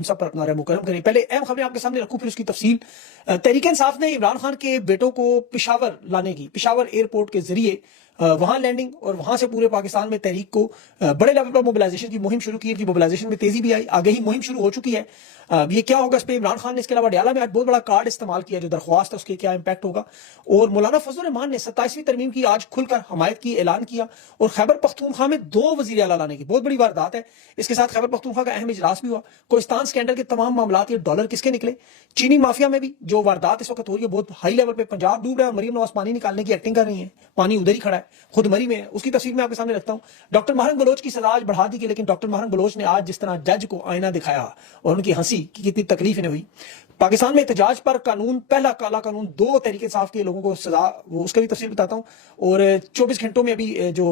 हम सब पर अपना रहम करम करें। पहले अहम खबरें आपके सामने रखूं, फिर उसकी तफसील। तहरीक इंसाफ ने इमरान खान के बेटों को पिशावर लाने की, पिशावर एयरपोर्ट के जरिए वहां लैंडिंग और वहां से पूरे पाकिस्तान में तहरीक को बड़े लेवल पर मोबिलाइजेशन की मुहिम शुरू की है। मोबिलाइजेशन में तेजी भी आई, आगे ही मुहिम शुरू हो चुकी है। ये क्या होगा इस पर इमरान खान ने इसके अलावा डयाला में आज बहुत बड़ा कार्ड इस्तेमाल किया, जो दरख्वास्त है उसके क्या इंपैक्ट होगा। और मौलाना फजल रहमान ने 27वीं तरमीम की आज खुलकर हमायत की ऐलान किया। और खैबर पख्तूनख्वा में 2 वजीर आला लाने की बहुत बड़ी वारदात है। इसके साथ खैबर पख्तूनख्वा का अहम इजलास भी हुआ। कोहिस्तान स्कैंडल के तमाम मामला, ये डॉलर किसके निकले, चीनी माफिया में भी जो वारदात इस वक्त हो रही है बहुत हाई लेवल पे, पंजाब डूब रहा है, मरीम नवाज पानी निकालने की एक्टिंग कर रही है, पानी उधर ही खड़ा है, खुद मरी में है, उसकी तस्वीर मैं आपके सामने रखता हूं। डॉक्टर महरंग बलोच की सजा आज बढ़ा दी गई, लेकिन डॉक्टर महरंग बलोच ने आज जिस तरह जज को आईना दिखाया और उनकी हंसी की कितनी तकलीफ इन्हें हुई। पाकिस्तान में एहतजाज पर कानून, पहला काला कानून, 2 तहरीक इंसाफ के लोगों को सजा, वो उसका भी तफसील बताता हूं। और 24 घंटों में अभी जो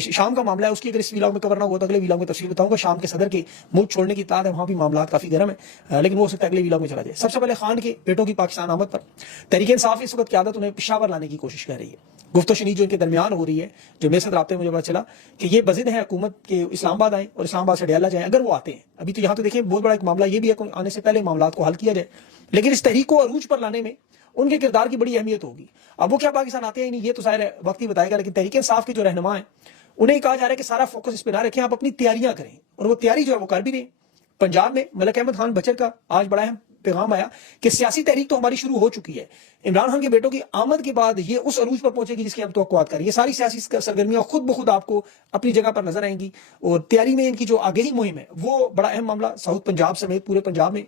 शाम का मामला है उसकी अगर इस वीलॉग में कवर ना हो तो अगले वीलॉग में तफसील बताऊंगा। शाम के सदर के मुल्क छोड़ने की इत्तला है, वहां भी मामला काफी गर्म है, लेकिन वो हो सकता है अगले वीलॉग में चला जाए। सबसे पहले खान के बेटों की पाकिस्तान आमद पर तहरीक इंसाफ इस वक्त क्यादत उन्हें पिशावर लाने की कोशिश कर रही है। गुफ्तो शनी जो इनके दरमियान हो रही है, जो मेरे साथ राब्ते में मुझे पता चला कि ये बजिद है हुकूमत के इस्लामाबाद आए और इस्लामाबाद से डयाला जाए, अगर वो आते हैं। अभी तो यहाँ तो देखिए बहुत बड़ा एक मामला ये भी है, आने से पहले मामला को हल किया जाए, लेकिन इस तहरीक को अरूज पर लाने में उनके किरदार की बड़ी अहमियत होगी। अब वो क्या पाकिस्तान आते हैं नहीं, ये तो शायद वक्त ही बताएगा, लेकिन तहरीक इंसाफ के जो रहनुमा है उन्हें कहा जा रहा है कि सारा फोकस इस पर ना रखें, आप अपनी तैयारियां करें। और वो तैयारी जो है वो कर भी रहे। पंजाब में मलिक अहमद खान बचर का आज बड़ा अहम पैगाम आया कि सियासी तहरीक तो हमारी शुरू हो चुकी है, इमरान खान के बेटों की आमद के बाद ये उस अरूज पर पहुंचेगी जिसकी हम तवक्कुआत करें। ये सारी सियासी सरगर्मियां खुद ब खुद आपको अपनी जगह पर नजर आएंगी। और तैयारी में इनकी जो आगे ही मुहिम है वो बड़ा अहम मामला, साउथ पंजाब समेत पूरे पंजाब में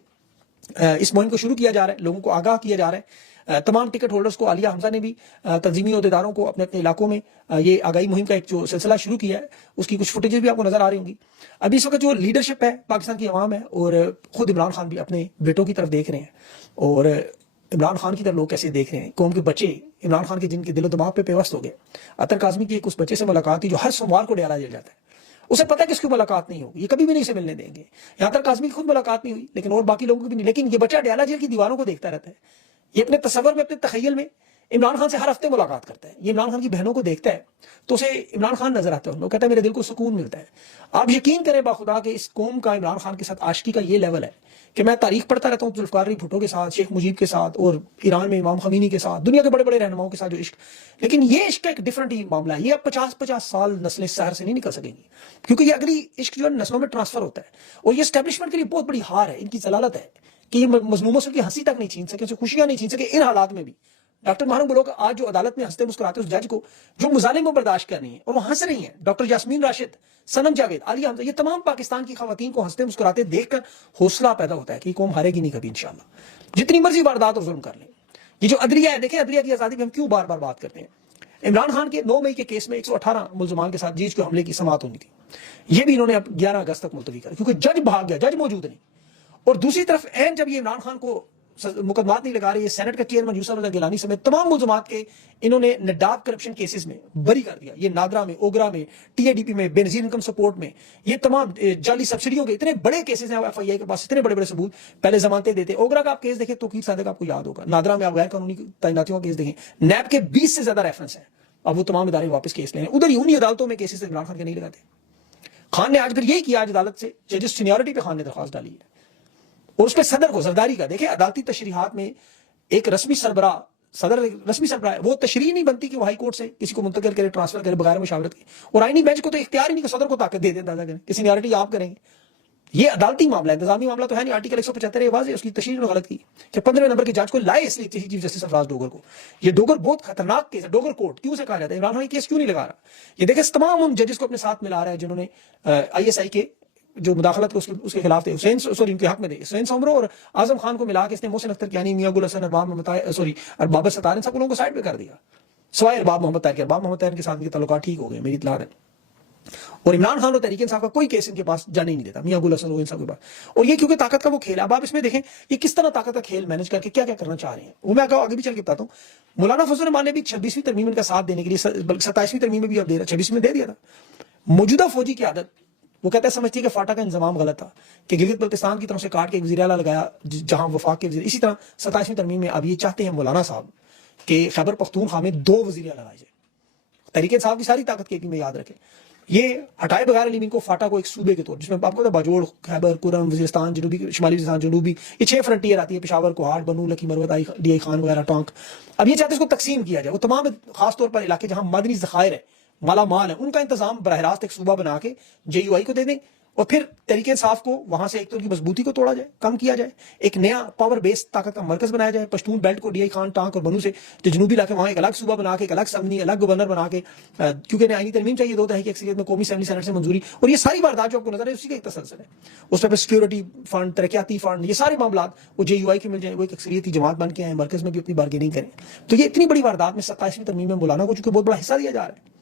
इस मुहिम को शुरू किया जा रहा है, लोगों को आगाह किया जा रहा है। तमाम टिकट होल्डर्स को आलिया हमजा ने भी तंजीमी अहदेदारों को अपने अपने इलाकों में ये आगाही मुहिम का एक जो सिलसिला शुरू किया है, उसकी कुछ फुटेजेस भी आपको नजर आ रही होंगी। अभी इस वक्त जो लीडरशिप है पाकिस्तान की अवाम है, और खुद इमरान खान भी अपने बेटों की तरफ देख रहे हैं। और इमरान खान की तरफ लोग कैसे देख रहे हैं, कौम के बच्चे इमरान खान के जिनके दिलो दिमाग पे पेवस्त हो गए। अतर काजमी की एक उस बच्चे से मुलाकात थी जो हर सोमवार को डयाला जेल जाता है। उसे पता है कि इसकी मुलाकात नहीं होगी, ये कभी भी नहीं से मिलने देंगे। यहाँ तक काजमी की खुद मुलाकात नहीं हुई, लेकिन और बाकी लोगों की भी नहीं। लेकिन ये बच्चा डयाला जेल की दीवारों को देखता रहता है। ये अपने तस्वर में, अपने तखय्युल में इमरान खान से हर हफ्ते मुलाकात करता है। ये इमरान खान की बहनों को देखता है तो उसे इमरान खान नजर आता है, वो कहता है मेरे दिल को सुकून मिलता है। आप यकीन करें बाखुदा कि इस कौम का इमरान खान के साथ आशिकी का ये लेवल है कि मैं तारीख पढ़ता रहता हूँ जुल्फकार अली भुट्टो के साथ, शेख मुजीब के साथ, और ईरान में इमाम खमीनी के साथ, दुनिया के बड़े बड़े रहनुमाओं के साथ जो इश्क। लेकिन ये इश्क का एक डिफरेंट ही मामला है। ये अब 50-50 साल नस्लें शहर से नहीं निकल सकेंगी, क्योंकि ये अगली इश्क जो है नस्लों में ट्रांसफर होता है। और ये एस्टेब्लिशमेंट के लिए बहुत बड़ी हार है, इनकी जलालत है कि ये मजलूमों से हंसी तक नहीं छीन सके, खुशियां नहीं छीन सके। इन हालात में भी डॉक्टर महरंग बलोच आज जो अदालत में हंसते मुस्कुराते उस जज को जो मुजालिम बर्दाश्त कर रही है, और वो हंस रही हैं। डॉक्टर यास्मीन राशिद, सनम जावेद, आलिया हमजा, ये तमाम पाकिस्तान की खवातीन को हंसते मुस्कुराते देखकर हौसला पैदा होता है कि कौम हारेगी नहीं कभी इंशाल्लाह, जितनी मर्जी वारदात और जुल्म कर लें। ये जो अदलिया है, देखें अदलिया की आजादी में हम क्यों बार बार बात करते हैं। इमरान खान के 9 मई के केस में 118 मुलजमान के साथ जीज के हमले की समाअत होनी थी, ये भी इन्होंने अब 11 अगस्त तक मुलतवी कर, क्योंकि जज भाग गया, जज मौजूद नहीं। और दूसरी तरफ एन जब ये इमरान खान को मुकदमात नहीं लगा रहे, ये सेनेट का चेयरमैन यूसुफ रजा गिलानी समेत तमाम मुलजमात के इन्होंने नडाब करप्शन केसेस में बरी कर दिया। ये नादरा में, ओगरा में, टीएडीपी में, बेनजीर इनकम सपोर्ट में, ये तमाम जाली सब्सिडियों के इतने बड़े केसेस हैं। एफआईआई के पास इतने बड़े बड़े सबूत, पहले जमानतें देते। ओगरा का आप केस देखें तो सादिक आपको याद होगा, नादरा में आप गैर कानूनी तैनातियों का केस देखें, नैब के 20 से ज्यादा रेफरेंस है। अब वो तमाम इदारे वापस केस ले, उधर ही उन्हीं अदालतों में केसेस इमरान खान के नहीं लगाते। खान ने आज फिर यही किया, आज अदालत से जजिस सीनियरिटी पे खान ने दरख्वास्त डाली है, और उस पर सदर को जरदारी का, देखिए अदालती तशरीहात में एक रस्मी सरबरा, सदर रस्मी सरबरा है, वो तशरीह नहीं बनती कि वो हाई कोर्ट से किसी को मुंतकिल करे, ट्रांसफर करे बगैर मुशावरत के। और आईनी बेंच को तो इख्तियार ही नहीं कि सदर को ताकत दे दे दादा करें कि सीनियरिटी आप करेंगे। ये अदालती मामला है, इंतजामी मामला तो है नहीं। आर्टिकल 175 वाज़ेह उसकी तशरीह ने गलत की कि 15 नंबर की जांच को लाए, इसलिए चीफ जस्टिस अफराज डोगर को। ये डोगर बहुत खतरनाक केस है, डोगर कोर्ट क्यों से कहा जाता है, इमरान खान केस क्यों नहीं लगा रहा। ये देखे तमाम उन जजेस को अपने साथ मिला रहा है जिन्होंने ISI के जो मुदाखलत को उसके खिलाफ थे, हुसैन सॉरी इनके हक में थे, हुसैन सोमरो और आजम खान को मिला के इसने मोहसिन अख्तर कियानी, मियां गुल हसन, अरबाब मोहम्मद सॉरी अरबाब सतार, इन सब लोगों को साइड पे कर दिया, सवाए अरबाब मोहम्मद ताहिर के। अरबाब मोहम्मद ताहिर के साथ इनके ताल्लुकात ठीक हो गए, मेरी इत्तला है। और इमरान खान और तहरीक इंसाफ का कोई केस इनके पास जाने ही नहीं देता, मियां गुल हसन इन सब के पास। और ये क्योंकि ताकत का वो खेल है। अब आप इसमें देखें ये किस तरह ताकत का खेल मैनेज करके क्या क्या करना चाह रहे हैं, वो मैं आगे भी चल के बताता हूँ। मौलाना फजल रहमान ने भी 26वीं तरमीम का साथ देने के लिए, 27वीं तरमीम में भी अब दे रहा, 26वीं में दे दिया था। मौजूदा फौजी की आदत, वो कहता है समझती है कि फाटा का इंतजाम गलत था कि गिलगित बल्तिस्तान की तरफ से काट के एक वज़ीर आला लगाया जहां वफाक के वज़ीर। इसी तरह 27वीं तरमीम में अब ये चाहते हैं मौलाना साहब कि खैबर पख्तूनख्वा में 2 वज़ीर आला लगाए जाए। तहरीक इंसाफ की सारी ताकत के में याद रखें। ये हटाए बगैर अली को फाटा को एक सूबे के तौर, जिसमें आपको बाजोड़, खैबर, कुरम, वजीरिस्तान, जनूबी शिमाली वजीरिस्तान, जनूबी, ये 6 फ्रंटियर आती है, पेशावर, कोहाट, बनू, लकी, मरवत, डी खान वगैरह, टोंक। अब ये चाहते हैं इसको तकसीम किया जाए, वो तमाम खासतौर पर इलाके जहां मादनी ज़खायर है, माला माल है, उनका इंतजाम बरह रास्त एक सूबा बना के JUI को दे दें, और फिर तहरीक इंसाफ को वहां से एक तो उनकी मजबूती को तोड़ा जाए, कम किया जाए, एक नया पावर बेस ताकत का मरकज बनाया जाए। पश्तून बेल्ट को DI खान, टांक और बनू से जो जनूबी इलाके, वहां एक अलग सूबा बना के, एक अलग असम्बली, अलग गवर्नर बना के, क्योंकि आईनी तरमीम चाहिए 2 तिहाई की अक्सरियत में, कौमी असेंबली सेनेट से मंजूरी, और ये सारी वारदात जो आपको नजर है उसी का एक तसलसल है। उस पर सिक्योरिटी फंड, तरक्याती फंड, ये सारे मामला वो JUI के मिल जाए, वो एक अक्सरियती जमात बन के आए, मरकज में भी अपनी बार्गेनिंग करें। तो ये इतनी बड़ी वारदात में 27वीं तरमीम में मौलाना को चूंकि बहुत बड़ा हिस्सा दिया जा रहा है,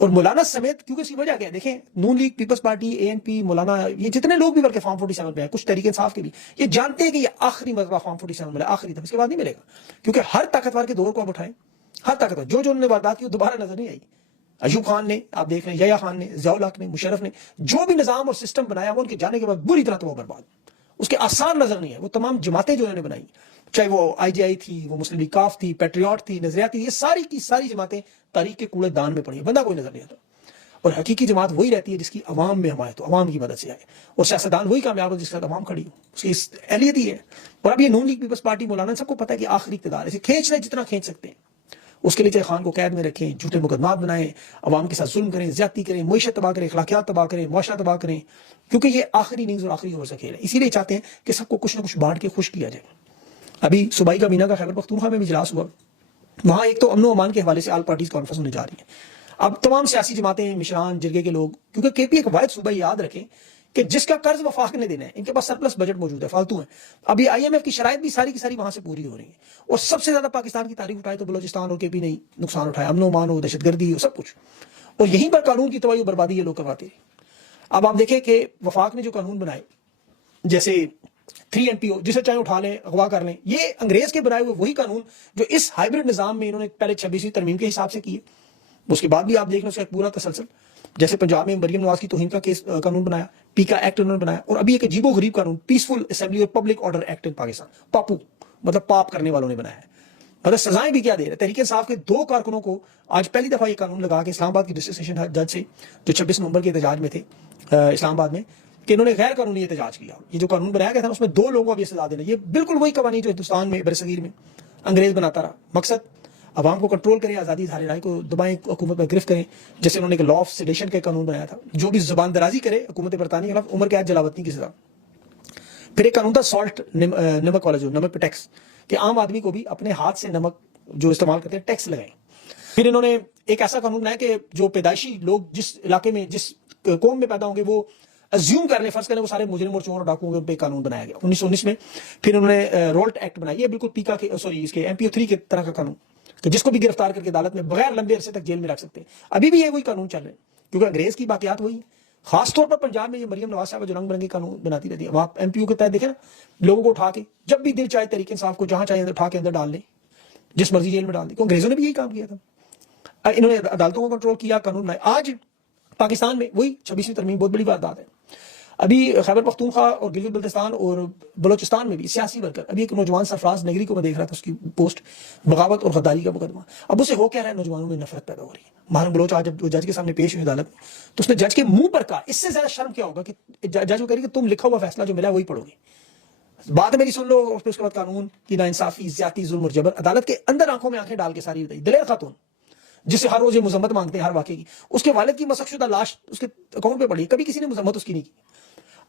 और मौलाना समेत, क्योंकि इसकी वजह क्या है, देखें नून लीग, पीपल्स पार्टी, ANP, मौलाना, ये जितने लोग भी बल्कि फॉर्म 47 में है, कुछ तहरीक इंसाफ के भी, ये जानते हैं कि ये आखिरी मरतबा फॉर्म 47 मिला, आखिरी था, इसके बाद नहीं मिलेगा, क्योंकि हर ताकतवर के दौर को आप उठाएं, हर ताकतवर जो जो उन्होंने वारदात की दोबारा नजर नहीं आई। अयूब खान ने, आप देख रहे हैं, यया खान ने, ज़ियाउल हक ने, मुशर्रफ ने, जो भी निजाम और सिस्टम बनाया वो उनके जाने के बाद बुरी तरह तो वो बर्बाद, उसके आसार नजर नहीं है। वो तमाम जमातें जो उन्होंने बनाई, चाहे वो IJI थी, वो मुस्लिम लीग काफ थी, पैट्रियट थी, नजरियाती, ये सारी की सारी जमातें तारीख के कूड़े दान में पड़ी है, बंदा कोई नजर नहीं आता। और हकीकी जमात वही रहती है जिसकी अवाम में हमायत हो, अवाम की मदद से आए, और सियासतदान वही कामयाब हो जिसके साथ अवाम खड़ी हो, उसकी इस एहलियत ही है। और अब ये नून लीग, पीपल्स पार्टी, मौलाना, सबको पता है कि आखिरी इक़्तिदार, इसे खींच रहे जितना खींच सकते हैं, उसके लिए चाहे खान को कैद में रखें, झूठे मुकदमात बनाएं, अवाम के साथ जुल्म करें, ज्यादती करें, मुईशत तबाह करें, अखलाकियात तबाह करें, मुआशरा तबाह करें, क्योंकि ये आखिरी इनिंग्स और आखिरी ओवर से खेल है। इसीलिए चाहते हैं कि सबको कुछ ना कुछ बांट के खुश किया जाए। अभी सुबाई का मीना का खैबर पख्तूनख्वा में भी इजलास हुआ, वहां एक तो अमन अमान के हवाले से आल पार्टीज कॉन्फ्रेंस होने जा रही है। अब तमाम सियासी जमातें, मिशरान, जिरगे के लोग, क्योंकि KP एक वाहिद सूबा, याद रखें कि जिसका कर्ज वफाक ने देना है, इनके पास सरप्लस बजट मौजूद है, फालतू है। अभी IMF की शराइत भी सारी की सारी वहां से पूरी हो रही है, और सबसे ज्यादा पाकिस्तान की तारीफ उठाए तो बलोचिस्तान और KP ने नुकसान उठाया, अमन अमान हो, दहशतगर्दी हो, सब कुछ, और यहीं पर कानून की तबाही बर्बादी ये लोग करवाते हैं। अब आप देखें कि वफाक ने जो कानून बनाए, जैसे 3NPO, जिसे चाहे उठा लें, अगवा कर लें, ये अंग्रेज के बनाए हुए वही कानून जो इस हाइब्रिड निजाम में इन्होंने पहले 26वीं तरमीम के हिसाब से किए, उसके बाद भी आप देख लें उसका एक पूरा तसलसल। जैसे पंजाब में मरियम नवाज की तौहीन का केस कानून बनाया, पीका एक्ट उन्होंने बनाया, और अभी एक अजीबो गरीब कानून, पीसफुल असेंबली और public order act in Pakistan, पापू मतलब पाप करने वालों ने बनाया है। मतलब सजाएं भी क्या दे रहे। तहरीक इंसाफ के 2 कारकुनों को आज पहली दफा ये कानून लगा के इस्लामाबाद की डिस्ट्रिक्ट सेशन जज से, जो 26 नवंबर के एहतजाज में थे इस्लामाबाद में, कि इन्होंने गैर कानूनी एहतजाज किया। ये जो कानून बनाया गया था उसमें 2 लोगों को भी सजा देना, ये बिल्कुल वही कवानीन जो हिंदुस्तान में बरसगीर में अंग्रेज बनाता रहा। मकसद अवाम को कंट्रोल करें, आज़ादी इज़हार राय को दबाएं, हुकूमत पर गिरफ्त करें। जैसे उन्होंने एक लॉ ऑफ सेडेशन का कानून बनाया था, जो भी जुबान दराजी करे हुकूमत बरतानी के खिलाफ उम्र कैद, जलावतनी की सजा। फिर एक कानून था सॉल्ट, नमक वाला, जो नमक पे टैक्स, कि आम आदमी को भी अपने हाथ से नमक जो इस्तेमाल करते हैं टैक्स लगाएं। फिर इन्होंने एक ऐसा कानून बनाया कि जो पैदाइशी लोग जिस इलाके में, जिस कौम में पैदा होंगे, वो अज्यूम कर ले, फर्ज करें वो सारे मुजरिम और चोर और डाकू होंगे, उन पे कानून बनाया गया 1919 में। फिर उन्होंने रोल्ट एक्ट बनाया, ये बिल्कुल पीका के, सॉरी, इसके MPO 3 के तरह का कानून, कि जिसको भी गिरफ्तार करके अदालत में बगैर लंबे अरसे तक जेल में रख सकते हैं। अभी भी ये वही कानून चल रहे हैं, क्योंकि अंग्रेज की बाकियात वही। खासतौर पर पंजाब में ये मरियम नवाज साहब जो रंग बिरंगे कानून बनाती रहती है, वहां MPO के तहत देखे ना, लोगों को उठा के जब भी दिल चाहे तहरीक इंसाफ को जहां चाहे उठा के अंदर डाल लें, जिस मर्जी जेल में डाल दें। अंग्रेजों ने भी यही काम किया था। इन्होंने अदालतों को कंट्रोल किया, कानून बनाए। आज पाकिस्तान में वही 26वीं तरमीम बहुत बड़ी बात है। अभी खैबर पख्तूनख्वा और गिलगित बल्तिस्तान और बलोचिस्तान में भी सियासी वर्कर, अभी एक नौजवान सरफराज नगरी को मैं देख रहा था, उसकी पोस्ट, बगावत और गद्दारी का मुकदमा। अब उसे हो क्या रहा है, नौजवानों में नफरत पैदा हो रही है। महरम बलोच आज जब जज के सामने पेश हुई अदालत में, तो उसने जज के मुंह पर कहा, इससे ज्यादा शर्म क्या होगा कि जज को कह रही कि तुम लिखा हुआ फैसला जो मिला वही पढ़ोगे, बात मेरी सुन लो। उसके बाद कानून की नाइंसाफी, ज्यादती, जुल्म और जबर, अदालत के अंदर आंखों में आंखें डाल के सारी बताई। दलेर खातून, जिसे हर रोज ये मुजम्मत मांगते हैं हर वाकई की, उसके वालिद की मसकशुदा लाश उसके अकाउंट पे पड़ी, कभी किसी ने मुजम्मत उसकी नहीं की।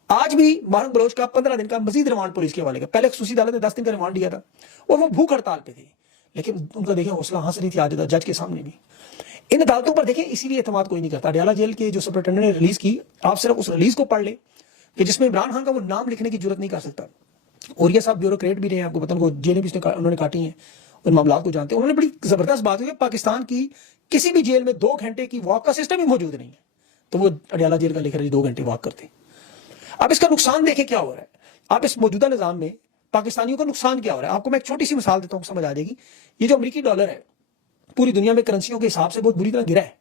आज भी महरम बलोच का 15 दिन का मजीद रिमांड पुलिस के हवाले का, पहले खसूसी अदालत ने 10 दिन का रिमांड दिया था, और वो भूख हड़ताल पे थे, लेकिन उनका देखें हौसला हासिल नहीं थी आज जज के सामने भी। इन अदालतों पर देखें इसीलिए एतमाद कोई नहीं करता। अडयाला जेल के जो सुपरिटेंडेंट ने रिलीज की, आप सिर्फ उस रिलीज को पढ़ लें कि जिसमें इमरान खान का वो नाम लिखने की जरूरत नहीं कर सकता। और ये साहब ब्यूरोक्रेट भी रहे हैं, आपको पता, उनको जेलें भी उन्होंने काटी हैं, उन मामलों को जानते हैं। उन्होंने बड़ी जबरदस्त बात हुई, पाकिस्तान की किसी भी जेल में 2 घंटे की वॉक का सिस्टम ही मौजूद नहीं है, तो वो अडयाला जेल का लिख रहे 2 घंटे वॉक करते। अब इसका नुकसान देखें क्या हो रहा है। आप इस मौजूदा निजाम में पाकिस्तानियों का नुकसान क्या हो रहा है, आपको मैं एक छोटी सी मिसाल देता हूं, समझ आ जाएगी। ये जो अमेरिकी डॉलर है पूरी दुनिया में करेंसियों के हिसाब से बहुत बुरी तरह गिरा है।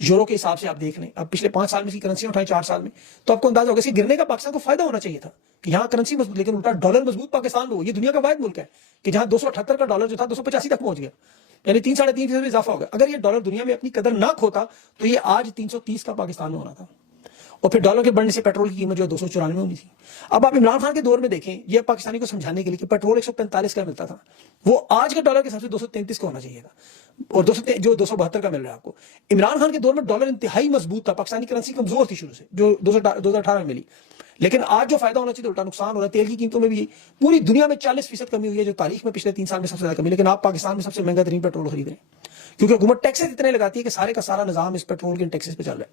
यूरो के हिसाब से आप देख लें, अब पिछले 5 साल में इसकी करेंसी उठाई 4 साल में, तो आपको अंदाजा होगा इसके गिरने का पाकिस्तान को फायदा होना चाहिए था कि यहाँ करेंसी मजबूत, लेकिन उल्टा डॉलर मजबूत पाकिस्तान में हो। ये दुनिया का वाहिद मुल्क है कि जहां 278 का डॉलर जो था 285 तक पहुंच गया। यानी 3-3.5% इजाफा हो गया। अगर ये डॉलर दुनिया में अपनी कदर ना खोता तो ये आज 330 का पाकिस्तान में होना था, और फिर डॉलर के बढ़ने से पेट्रोल की कीमत जो है 294 में होनी थी। अब आप इमरान खान के दौर में देखें, ये पाकिस्तानी को समझाने के लिए कि पेट्रोल 145 का मिलता था, वो आज के डॉलर के हिसाब से 233 का होना चाहिए था, और 272 का मिल रहा है आपको। इमरान खान के दौर में डॉलर इंतहाई मजबूत था, पाकिस्तानी करेंसी कमजोर थी शुरू से, जो 2018 में मिली। लेकिन आज जो फायदा होना चाहिए उल्टा नुकसान हो रहा है। तेल की कीमतों में भी पूरी दुनिया में 40% कमी हुई है, जो तारीख में पिछले 3 साल में सबसे ज्यादा कमी। लेकिन आप पाकिस्तान में सबसे महंगा तरीन पेट्रोल खरीद रहे हैं, क्योंकि हुकूमत टैक्सेस इतने लगाती है कि सारे का सारा निजाम इस पेट्रोल के टैक्सेस पे चल रहा है,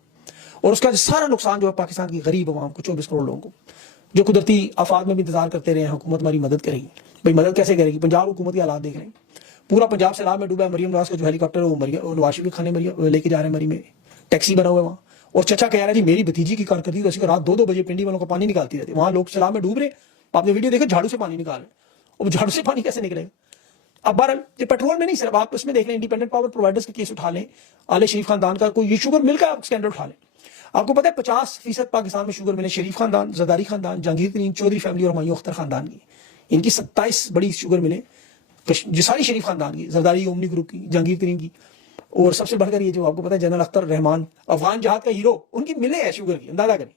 और उसका सारा नुकसान जो है पाकिस्तान की गरीब अवाम को, 24 करोड़ लोगों को, जो कुदरती आफात में भी इंतजार करते रहे हैं हुकूमत हमारी मदद करेगी। भाई मदद कैसे करेगी? पंजाब हुकूमत के हालात देख रहे हैं, पूरा पंजाब सैलाब में डूबा है। मरियम नवाज का जो हेलीकॉप्टर है वो नवाज शरीफ के खाने लेके जा रहे हैं, मरी में टैक्सी बना हुआ है वहाँ, और चचा कह रहा है जी मेरी भतीजी की कारकर्दगी तो ऐसी रात 2-2 बजे पिंडी वालों को पानी निकालती रहती है, वहां लोग सैलाब में डूब रहे, आपने वीडियो देखो, झाड़ू से पानी निकाल रहे, और झाड़ू से पानी कैसे निकलेगा? अब बहरहाल ये पेट्रोल में नहीं, सिर्फ आप उसमें देख लें, इंडिपेंडेंट पावर प्रोवाइडर्स के केस उठा लें, आले शरीफ खानदान का कोई शुगर मिल का स्कैंडल उठा लें, आपको पता है 50% पाकिस्तान में शुगर मिले शरीफ खानदान, जरदारी खानदान, जहांगीर तरीन, चौधरी फैमिली और हुमायूं अख्तर खानदान की। इनकी 27 बड़ी शुगर मिले, जो सारी शरीफ खानदान की, जरदारी ओमनी ग्रुप की, जहांगीर तरीन की, और सबसे बढ़कर ये जो आपको पता है जनरल अख्तर रहमान, अफगान जहाद का हीरो, उनकी मिले है शुगर की, अंदाजा करें।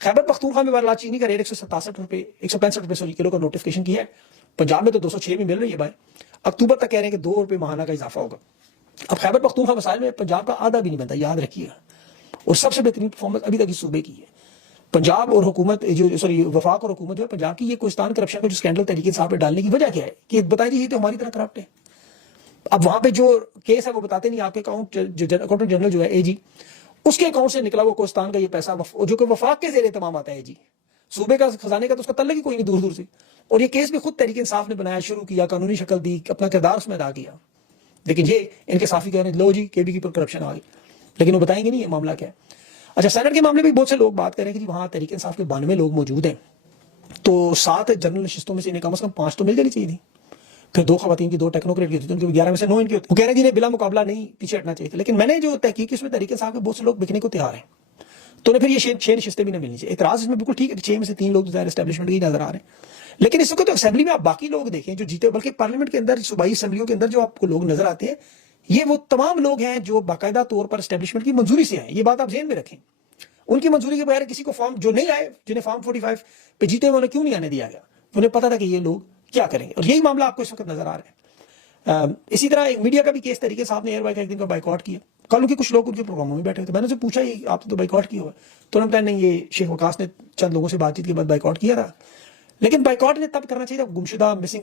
खैबर पख्तूनख्वा में बरला चीनी का रेट 165 रुपए किलो का नोटिफिकेशन किया है, पंजाब में तो 206 में मिल रही है भाई। अक्टूबर तक कह रहे हैं कि 2 रुपए माहाना का इजाफा होगा। अब खैबर पख्तूनख्वा मसाइल में पंजाब का आधा भी नहीं बनता, याद रखिएगा, और सबसे बेहतरीन परफॉर्मेंस अभी तक इस सूबे की है। पंजाब और हुकूमत वफाक और हुकूमत जो है पंजाब की, ये कोस्तान करप्शन का जो स्कैंडल तरीके इंसाफ पे डालने की वजह क्या है कि बताइए, ये तो हमारी तरह करप्ट है। अब वहां पे जो केस है वो बताते नहीं, आपके अकाउंटेंट जनरल जो है एजी, उसके अकाउंट से निकला वो कोस्तान का ये पैसा जो कि वफाक के जेर तमाम आता है जी, सूबे का खजाने का तो उसका तल्लक ही कोई नहीं दूर दूर से। और ये केस भी खुद तरीके इंसाफ ने बनाया, शुरू किया, कानूनी शक्ल दी, अपना किरदार उसमें अदा किया। लेकिन ये इनके साफी कह रहे हैं लो जी केबी की पर करप्शन आ गई, लेकिन वो बताएंगे नहीं ये मामला क्या है। अच्छा, सेनेट के मामले में बहुत से लोग बात करें कि वहां तरीके इंसाफ के 92 लोग मौजूद हैं, तो 7 जनरल नशिस्तों में से इन्हें कम से कम 5 तो मिल जानी चाहिए थी। फिर 2 खवातीन की, 2 टेक्नोक्रेट की होती थी, उनकी 11 में से 9 इनकी होती। वो कह रहे हैं जी बिला मुकाबला नहीं पीछे हटना चाहिए था। लेकिन मैंने जो तहकीक उसमें तरीके इंसाफ के बहुत से लोग बिकने को तैयार हैं, तो फिर ये 6 नशिस्तें भी ना मिलनी चाहिए। इतराज इसमें बिल्कुल ठीक है, 6 में से 3 लोग एस्टेब्लिशमेंट ही नजर आ रहे हैं। लेकिन इस वक्त तो असेंबली में आप बाकी लोग देखें जो जीते, बल्कि पार्लियामेंट के अंदर सूबाई असेंबलियों के अंदर जो आपको लोग नजर आते हैं, ये वो तमाम लोग हैं जो बाकायदा तौर पर एस्टेब्लिशमेंट की मंजूरी से आए। ये बात आप ज़हन में रखें, उनकी मंजूरी के बगैर किसी को फॉर्म जो नहीं आए, जिन्हें फॉर्म 45 पे जीते हुए क्यों नहीं आने दिया गया? उन्हें पता था कि ये लोग क्या करेंगे, और यही मामला आपको इस वक्त नजर आ रहा है। इसी तरह एक मीडिया का भी केस तरीके साहब ने एयरबाई का एक दिन का बाइकआउट किया। कल उनके कुछ लोग उनके प्रोग्रामों में बैठे थे, मैंने उनसे पूछा ही आपने तो बाइकआउट किया हुआ, तो उन्होंने बताया नहीं, ये शेख वकास ने चंद लोगों से बातचीत के बाद बाइकआउट किया था। लेकिन बाइकआउट ने तब करना चाहिए जब गुमशुदा मिसिंग